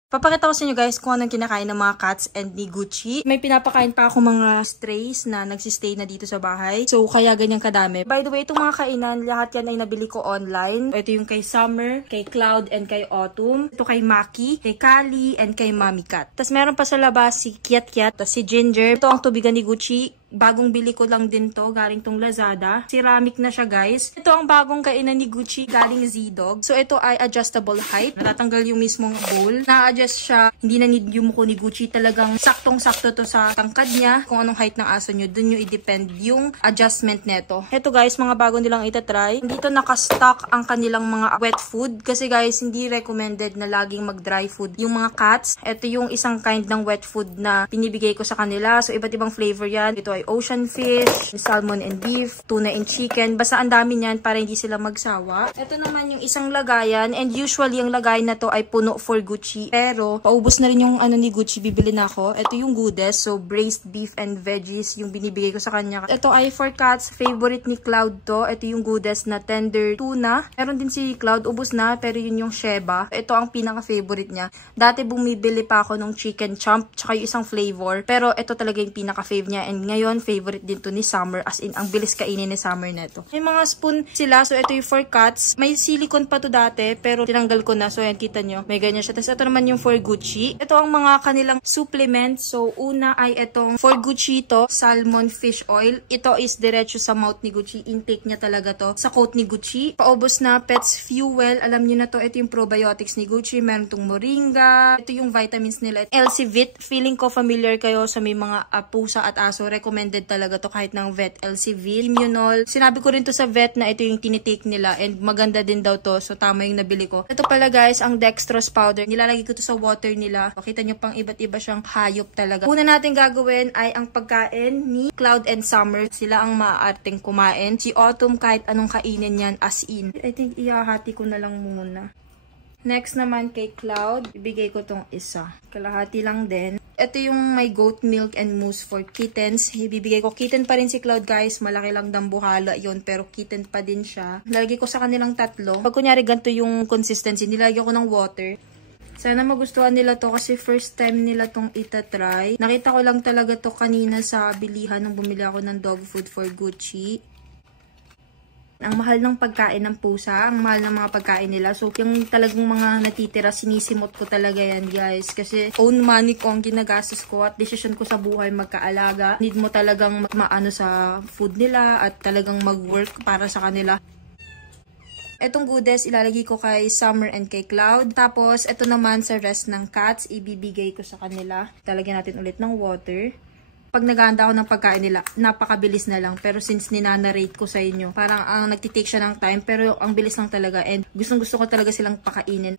Papakita ko sa inyo, guys, kung anong kinakain ng mga cats and ni Gucci. May pinapakain pa ako mga strays na nagsistay na dito sa bahay. So, kaya ganyan kadami. By the way, itong mga kainan, lahat yan ay nabili ko online. Ito yung kay Summer, kay Cloud, and kay Autumn. Ito kay Maki, kay Kali, and kay Mami Cat. Tapos meron pa sa labas si Kiat Kiat, tapos si Ginger. Ito ang tubigan ni Gucci. Bagong bili ko lang din to, galing tong Lazada. Ceramic na siya, guys. Ito ang bagong kainan ni Gucci, galing Z-Dog. So, ito ay adjustable height. Natatanggal yung mismong bowl. Na-adjust siya. Hindi na need yung muko ni Gucci. Talagang saktong-sakto to sa tangkad niya. Kung anong height ng aso nyo, dun yung i-depend yung adjustment neto. Ito, guys, mga bago nilang itatry. Dito nakastock ang kanilang mga wet food. Kasi, guys, hindi recommended na laging mag-dry food yung mga cats. Ito yung isang kind ng wet food na pinibigay ko sa kanila. So, iba't ibang flavor yan. Ito ay ocean fish, salmon and beef, tuna and chicken. Basta ang dami niyan para hindi sila magsawa. Ito naman yung isang lagayan and usually yung lagayan na to ay puno for Gucci. Pero paubos na rin yung ano ni Gucci, bibili na ako. Ito yung goodies. So braised beef and veggies yung binibigay ko sa kanya. Ito ay for cats. Favorite ni Cloud to. Ito yung goodies na tender tuna. Meron din si Cloud, ubos na pero yun yung Sheba. Ito ang pinaka-favorite niya. Dati bumibili pa ako ng chicken chomp tsaka yung isang flavor. Pero ito talaga yung pinaka-fave niya and ngayon favorite din to ni Summer, as in ang bilis kainin ni Summer neto. May mga spoon sila, so ito yung for cats. May silicone pa to dati pero tinanggal ko na, so ayan, kita nyo may ganyan siya. Tapos ito naman yung for Gucci. Ito ang mga kanilang supplements. So una ay itong for Gucci to, salmon fish oil. Ito is diretso sa mouth ni Gucci, intake niya talaga to sa coat ni Gucci. Paubos na Pets Fuel, alam niyo na to, ito yung probiotics ni Gucci. Meron tong moringa, ito yung vitamins nila, LC-Vit. Feeling ko familiar kayo sa may mga pusa at aso, recommended talaga to kahit ng vet. LC-Vit, Immunol. Sinabi ko rin to sa vet na ito yung tinitake nila and maganda din daw to, so tama yung nabili ko. Ito pala, guys, ang dextrose powder. Nilalagay ko to sa water nila. Makita nyo pang iba't iba siyang hayop talaga. Una natin gagawin ay ang pagkain ni Cloud and Summer. Sila ang maaarteng kumain. Si Autumn kahit anong kainin yan, as in. I think ihahati ko na lang muna. Next naman kay Cloud, ibigay ko tong isa. Kalahati lang din. Ito yung may goat milk and mousse for kittens. Ibibigay ko. Kitten pa rin si Cloud, guys. Malaki lang dambuhala yon pero kitten pa din siya. Lalagay ko sa kanilang tatlo. Pag kunyari ganito yung consistency, nilagay ko ng water. Sana magustuhan nila to kasi first time nila tong itatry. Nakita ko lang talaga to kanina sa bilihan nung bumili ako ng dog food for Gucci. Ang mahal ng pagkain ng pusa, ang mahal ng mga pagkain nila. So, yung talagang mga natitira, sinisimot ko talaga yan, guys. Kasi own money ko ang ginagastos ko at decision ko sa buhay magkaalaga. Need mo talagang maano sa food nila at talagang mag-work para sa kanila. Etong goodies, ilalagay ko kay Summer and kay Cloud. Tapos, ito naman sa rest ng cats, ibibigay ko sa kanila. Talagyan natin ulit ng water. Pag naghahanda ako ng pagkain nila, napakabilis na lang. Pero since ninanarate ko sa inyo, parang ang nagtitake siya ng time, pero ang bilis lang talaga. And gustong-gusto ko talaga silang pakainin.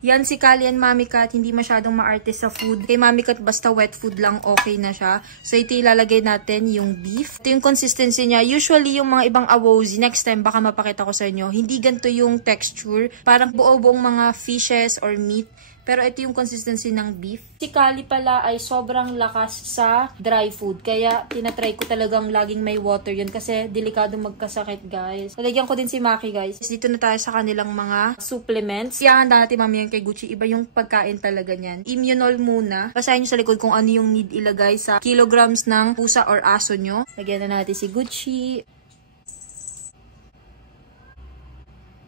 Yan si Kali and Mami Cat, hindi masyadong maarte sa food. Kay Mami Cat, basta wet food lang, okay na siya. So, ito ilalagay natin yung beef. Ito yung consistency niya. Usually, yung mga ibang awozi, next time, baka mapakita ko sa inyo, hindi ganito yung texture. Parang buo-buong mga fishes or meat. Pero ito yung consistency ng beef. Si Kali pala ay sobrang lakas sa dry food. Kaya tinatry ko talagang laging may water yun kasi delikado magkasakit, guys. Lalagyan ko din si Maki, guys. Dito na tayo sa kanilang mga supplements. Kaya handa natin mamaya kay Gucci. Iba yung pagkain talaga niyan. Immunol muna. Basahin nyo sa likod kung ano yung need ilagay sa kilograms ng pusa or aso nyo. Lagyan na natin si Gucci.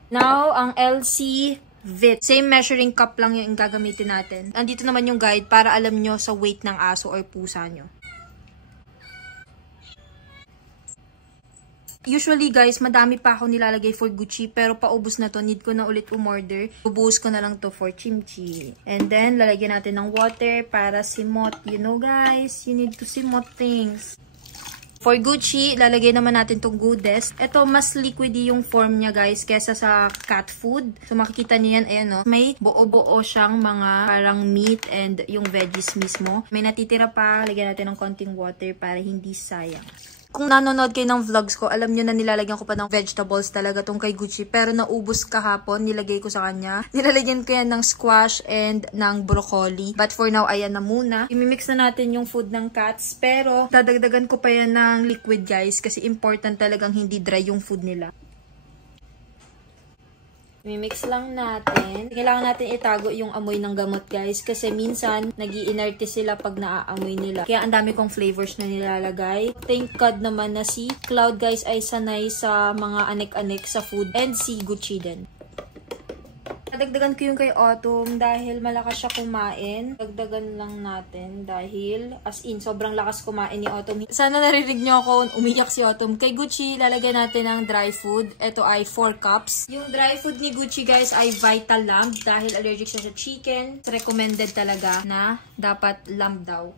Now, ang LC Vit. Same measuring cup lang yung gagamitin natin. Andito naman yung guide para alam nyo sa weight ng aso or pusa nyo. Usually guys, madami pa ako nilalagay for Gucci pero paubos na to. Need ko na ulit umorder. Bubuhos ko na lang to for Chimchi. And then, lalagyan natin ng water para simot. You know guys, you need to simot things. For Gucci, lalagay naman natin tong Goodest. Ito, mas liquidy yung form niya, guys, kesa sa cat food. So, makikita niyo yan, ayan, no? May buo-buo siyang mga parang meat and yung veggies mismo. May natitira pa, lagyan natin ng konting water para hindi sayang. Kung nanonood kayo ng vlogs ko, alam nyo na nilalagyan ko pa ng vegetables talaga tong kay Gucci. Pero naubos kahapon, nilagay ko sa kanya. Nilalagyan ko yan ng squash and ng broccoli. But for now, ayan na muna. Imimix na natin yung food ng cats. Pero, dadagdagan ko pa yan ng liquid, guys. Kasi important talagang hindi dry yung food nila. Mimix lang natin. Kailangan natin itago yung amoy ng gamot, guys. Kasi minsan, nag-i-inerte sila pag naaamoy nila. Kaya ang dami kong flavors na nilalagay. Thank God naman na si Cloud, guys, ay sanay sa mga anek-anek sa food. And si Gucci din. Dagdagan ko yung kay Autumn dahil malakas siya kumain. Dagdagan lang natin dahil as in, sobrang lakas kumain ni Autumn. Sana narinig nyo ako umiyak si Autumn. Kay Gucci, lalagyan natin ng dry food. Ito ay 4 cups. Yung dry food ni Gucci, guys, ay Vital Lamb dahil allergic siya sa chicken. Recommended talaga na dapat lamb daw.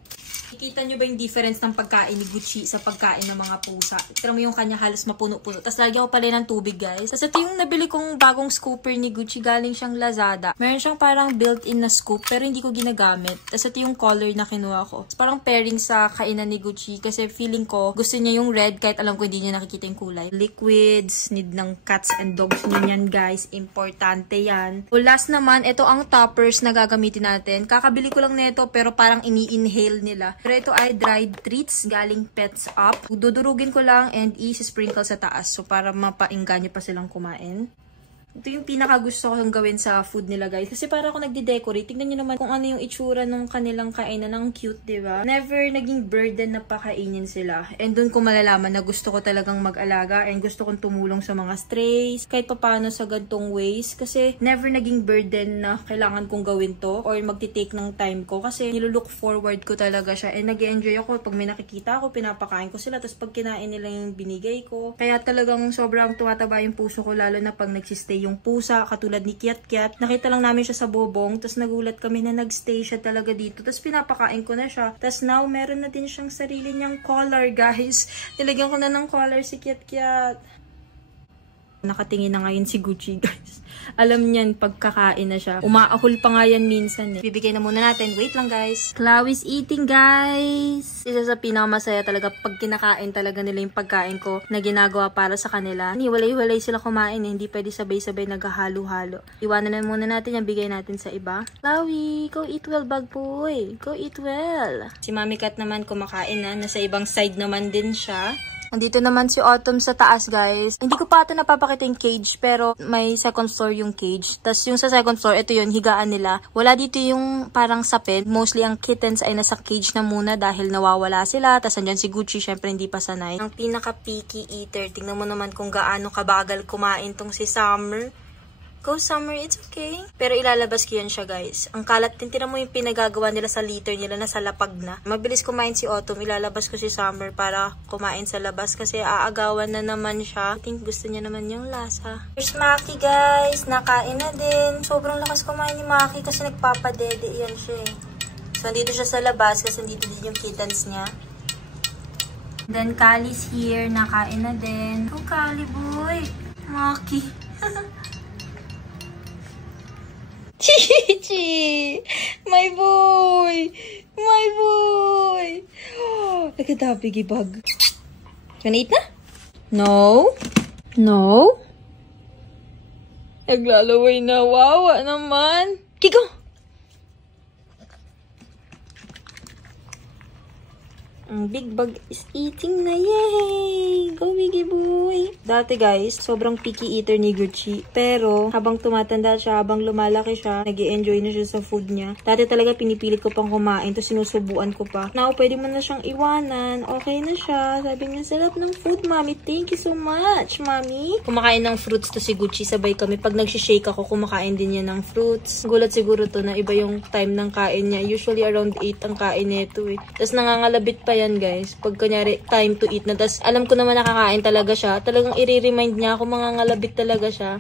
Kikita nyo ba yung difference ng pagkain ni Gucci sa pagkain ng mga pusa? Tira mo yung kanya halos mapuno-puno. Tapos lagyan ko pala ng tubig, guys. Tapos ito yung nabili kong bagong scooper ni Gucci. Galing siyang Lazada. Meron siyang parang built-in na scoop pero hindi ko ginagamit. Tapos ito yung color na kinuha ko. Tapos parang pairing sa kainan ni Gucci kasi feeling ko gusto niya yung red kahit alam ko hindi niya nakikita yung kulay. Liquids. Need ng cats and dogs niyan, guys. Importante yan. So last naman, ito ang toppers na gagamitin natin. Kakabili ko lang nito pero parang ini-inhale nila. Pero ito ay dried treats galing Pets Up. Dudurugin ko lang and i-sprinkle sa taas. So, para mapainganyo pa silang kumain. Ito yung pinaka-gusto kong gawin sa food nila, guys. Kasi para ako nagde-decorate. Tignan nyo naman kung ano yung itsura ng kanilang kainan. Ang cute, diba? Never naging burden na pakainin sila. And dun ko malalaman na gusto ko talagang mag-alaga and gusto kong tumulong sa mga strays. Kahit papano sa gantong ways. Kasi never naging burden na kailangan kong gawin to or magti-take ng time ko. Kasi nilulook forward ko talaga siya. And nag-enjoy ako. Pag may nakikita ako, pinapakain ko sila. Tapos pag kinain nila yung binigay ko. Kaya talagang sobrang tumataba yung puso ko lalo na pag nagsistay yung pusa, katulad ni Kiat Kiat. Nakita lang namin siya sa bobong, tapos nagulat kami na nagstay siya talaga dito. Tapos pinapakain ko na siya. Tapos now, meron na din siyang sarili niyang collar, guys. Nilagyan ko na ng collar si Kiat Kiat. Nakatingin na ngayon si Gucci, guys. Alam niyan, pagkakain na siya. Umaahol pa nga yan minsan eh. Bibigay na muna natin. Wait lang, guys. Clau is eating, guys. Isa sa pinakamasaya talaga pag kinakain talaga nila yung pagkain ko na ginagawa para sa kanila. Hiwalay-hiwalay sila kumain eh. Hindi pwede sabay-sabay naghahalo-halo. Iwanan na muna natin yan. Bigay natin sa iba. Clawy, go eat well, bag boy. Go eat well. Si Mami Cat naman kumakain na. Nasa ibang side naman din siya. Andito naman si Autumn sa taas, guys. Hindi ko pa ito napapakita yung cage, pero may second floor yung cage. Tapos yung sa second floor, ito yun, higaan nila. Wala dito yung parang sapin. Mostly ang kittens ay nasa cage na muna dahil nawawala sila. Tapos andyan si Gucci, syempre hindi pa sanay. Ang pinaka-picky eater. Tingnan mo naman kung gaano kabagal kumain tong si Summer. Go Summer, it's okay. Pero ilalabas ko yan siya, guys. Ang kalat din, tira mo yung pinagagawa nila sa litter nila na sa lapag na. Mabilis kumain si Autumn, ilalabas ko si Summer para kumain sa labas kasi aagawan na naman siya. I think gusto niya naman yung lasa. Here's Maki, guys. Nakain na din. Sobrang lakas kumain ni Maki kasi nagpapadede yan siya eh. So, andito siya sa labas kasi andito din yung kittens niya. Then, Kali's here. Nakain na din. Oh, Kali boy. Maki. Chichi! My boy! My boy! Oh, look at that biggie bug. Gonna eat na? No? No? Naglalaway na. Wawa naman. Kiko! Ang big bug is eating na. Yay! Go, Biggie boy! Dati guys, sobrang picky eater ni Gucci. Pero, habang tumatanda siya, habang lumalaki siya, nag-i-enjoy na siya sa food niya. Dati talaga pinipilit ko pang kumain, to sinusubuan ko pa. Now, pwede mo na siyang iwanan. Okay na siya. Sabi niya, sarap ng food, mommy. Thank you so much, mommy. Kumakain ng fruits to si Gucci. Sabay kami. Pag nag-shake ako, kumakain din niya ng fruits. Gulat siguro to na iba yung time ng kain niya. Usually around 8 ang kain nito eh. Tapos nangangalabit pa yan guys. Pag kunyari time to eat na. Tapos alam ko naman nakakain talaga siya. Talagang i-remind niya ako mangangalabit talaga siya.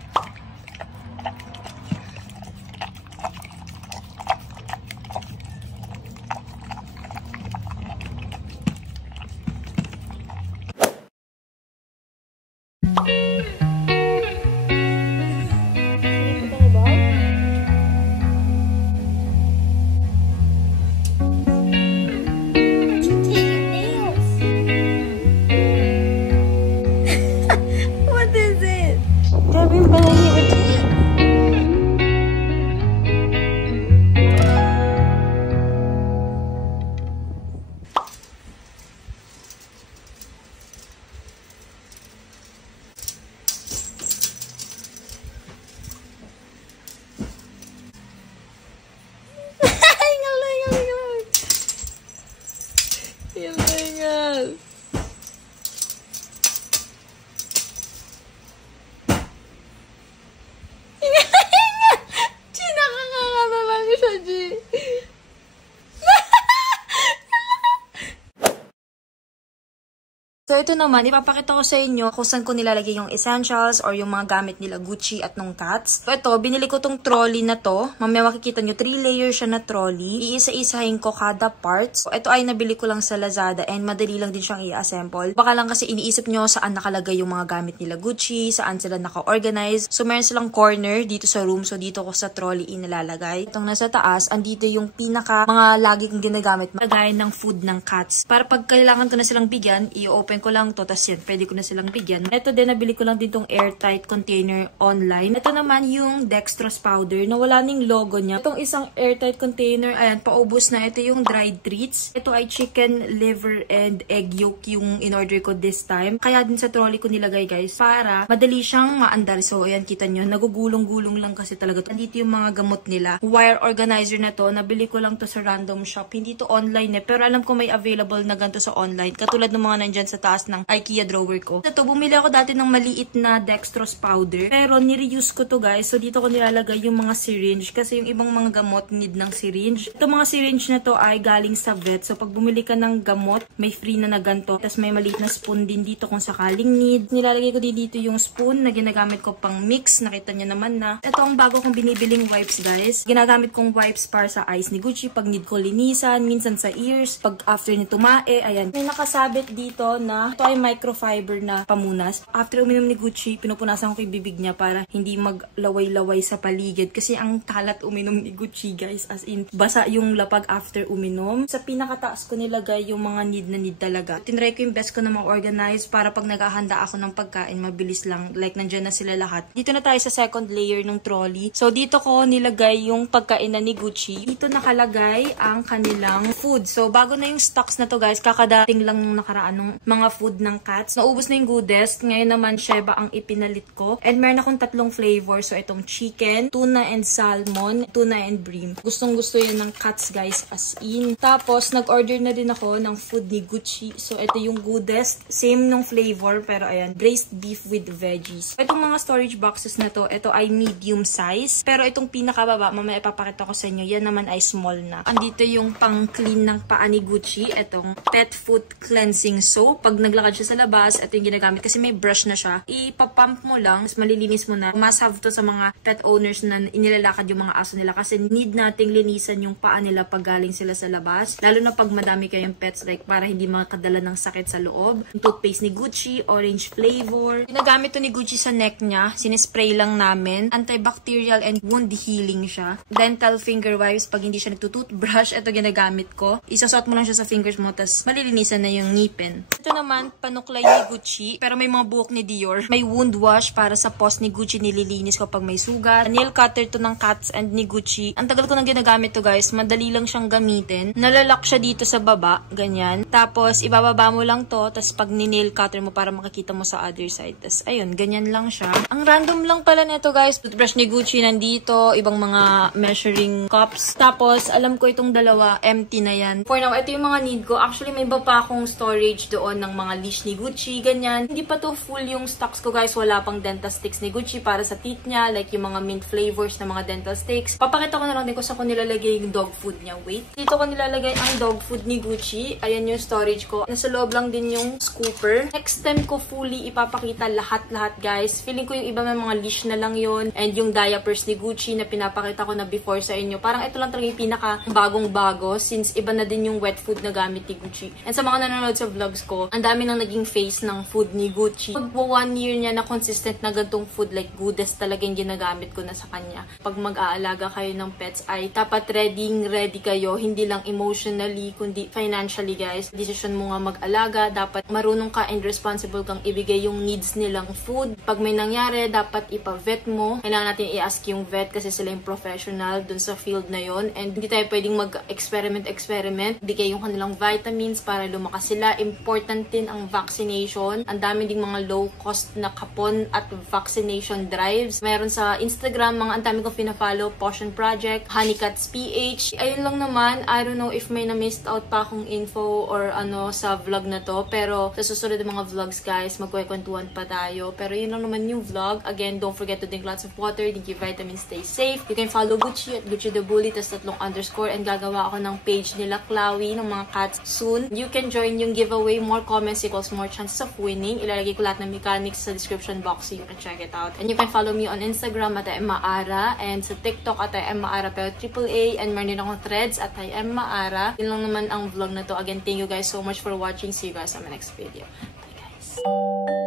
So, ito naman, ipapakita ko sa inyo kung saan ko nilalagay yung essentials or yung mga gamit nila Gucci at nung cats. So, ito, binili ko tong trolley na to. Mamaya makikita nyo, 3 layers siya na trolley. Iisa-isahin ko kada parts. So, ito ay nabili ko lang sa Lazada and madali lang din siyang i-assemble. Baka lang kasi iniisip nyo saan nakalagay yung mga gamit nila Gucci, saan sila naka-organize. So, meron silang corner dito sa room. So, dito ko sa trolley inilalagay. Itong nasa taas, andito yung pinaka mga lagi kong ginagamit. Magaya ng food ng cats. Para pag kailangan ko na silang bigyan, i-open ko lang to, tas yan, pwede ko na silang bigyan. Ito din, nabili ko lang din tong airtight container online. Ito naman yung dextrose powder na wala ning logo niya. Itong isang airtight container, ayan, paubos na. Ito yung dried treats. Ito ay chicken, liver, and egg yolk yung in-order ko this time. Kaya din sa trolley ko nilagay guys, para madali siyang maandar. So, ayan, kita nyo, nagugulong-gulong lang kasi talaga to. Andito yung mga gamot nila. Wire organizer na to, nabili ko lang to sa random shop. Hindi to online eh, pero alam ko may available na ganito sa online. Katulad ng mga nandyan sa taas ng IKEA drawer ko. Ito, bumili ako dati ng maliit na dextrose powder. Pero nireuse ko to guys. So, dito ko nilalagay yung mga syringe. Kasi yung ibang mga gamot need ng syringe. Ito mga syringe na to ay galing sa vet. So, pag bumili ka ng gamot, may free na ganito. Tapos may maliit na spoon din dito kung sakaling need. Nilalagay ko din dito yung spoon na ginagamit ko pang mix. Nakita niyo naman na. Ito ang bago kong binibiling wipes guys. Ginagamit kong wipes para sa eyes ni Gucci. Pag need ko linisan, minsan sa ears. Pag after ni tumae, ayan. May nakasabit dito na ito ay microfiber na pamunas. After uminom ni Gucci, pinupunasan ko yung bibig niya para hindi maglaway-laway sa paligid. Kasi ang kalat uminom ni Gucci, guys. As in, basa yung lapag after uminom. Sa pinakataas ko nilagay yung mga need na need talaga. Tinry ko yung best ko na ma-organize para pag naghahanda ako ng pagkain, mabilis lang. Like, nandyan na sila lahat. Dito na tayo sa second layer ng trolley. So, dito ko nilagay yung pagkain na ni Gucci. Dito nakalagay ang kanilang food. So, bago na yung stocks na to, guys. Kakadating lang nung nakaraan ng mga food ng cats. Naubos na yung Goodest. Ngayon naman, Sheba ang ipinalit ko. And meron akong 3 flavor. So, itong chicken, tuna and salmon, tuna and bream. Gustong gusto yan ng cats, guys, as in. Tapos, nag-order na din ako ng food ni Gucci. So, ito yung Goodest. Same nung flavor, pero ayan, braised beef with veggies. Itong mga storage boxes na to, ito ay medium size. Pero itong pinakababa, mamaya ipapakita ko sa inyo, yan naman ay small na. Andito yung pang-clean ng paa ni Gucci. Itong pet foot cleansing soap. Pag naglakad siya sa labas, ito yung ginagamit kasi may brush na siya. Ipapump mo lang, mas malilinis mo na. Must have to sa mga pet owners na inilalakad yung mga aso nila kasi need nating linisan yung paa nila pag galing sila sa labas. Lalo na pag madami kayong pets, like para hindi makadala ng sakit sa loob. Yung toothpaste ni Gucci, orange flavor. Ginagamit to ni Gucci sa neck niya. Sinispray lang namin. Antibacterial and wound healing siya. Dental finger wipes pag hindi siya nagtutoothbrush. Ito ginagamit ko. Isasot mo lang siya sa fingers mo, tas malilinisan na yung ngipin. Ito naman naman, panuklay ni Gucci. Pero may mga buhok ni Dior. May wound wash para sa paws ni Gucci, nililinis ko pag may sugat. Nail cutter to ng Cats and ni Gucci. Ang tagal ko nang ginagamit to guys. Madali lang siyang gamitin. Nalalak siya dito sa baba. Ganyan. Tapos, ibababa mo lang to. Tapos, pag ni-nail cutter mo para makikita mo sa other side. Tapos, ayun. Ganyan lang siya. Ang random lang pala nito guys. Toothbrush ni Gucci nandito. Ibang mga measuring cups. Tapos, alam ko itong dalawa. Empty na yan. For now, ito yung mga need ko. Actually, may iba pa akong storage doon ng mga leash ni Gucci. Ganyan. Hindi pa to full yung stocks ko guys. Wala pang dental sticks ni Gucci para sa teeth niya. Like yung mga mint flavors na mga dental sticks. Papakita ko na lang din kung saan ko nilalagay yung dog food niya. Wait. Dito ko nilalagay ang dog food ni Gucci. Ayan yung storage ko. Nasa loob lang din yung scooper. Next time ko fully ipapakita lahat-lahat guys. Feeling ko yung iba may mga leash na lang yon. And yung diapers ni Gucci na pinapakita ko na before sa inyo. Parang ito lang talaga yung pinaka bagong-bago since iba na din yung wet food na gamit ni Gucci. And sa mga nanonood sa vlogs ko, ang dami nang naging face ng food ni Gucci. Pag 1 year niya na consistent na gantong food, like Goodest talaga yung ginagamit ko na sa kanya. Pag mag-aalaga kayo ng pets ay dapat ready kayo, hindi lang emotionally kundi financially guys. Decision mo nga mag-alaga, dapat marunong ka and responsible kang ibigay yung needs nilang food. Pag may nangyari, dapat ipa-vet mo. Kailangan natin i-ask yung vet kasi sila yung professional dun sa field na yon. And hindi tayo pwedeng mag-experiment. Bigay yung kanilang vitamins para lumakas sila. Important din ang vaccination. Ang dami ding mga low-cost na kapon at vaccination drives. Meron sa Instagram, ang dami kong pina-follow, Potion Project, Honeycuts PH. Ayun lang naman. I don't know if may na-missed out pa akong info or ano sa vlog na to. Pero sa susunod ng mga vlogs guys, magkwekwentuhan pa tayo. Pero yun lang naman yung vlog. Again, don't forget to drink lots of water, drink your vitamins, stay safe. You can follow Gucci at Gucci the Bully, tas 3 underscore, and gagawa ako ng page nila Chloe ng mga cats soon. You can join yung giveaway. More comments equals more chances of winning. Ilalagay ko lahat ng mechanics sa description box so you can check it out. And you can follow me on Instagram at @emmaara and sa TikTok at @emmaara pero AAA, and meron din akong threads at @emmaara. Yun lang naman ang vlog na to. Again, thank you guys so much for watching. See you guys on my next video. Bye guys!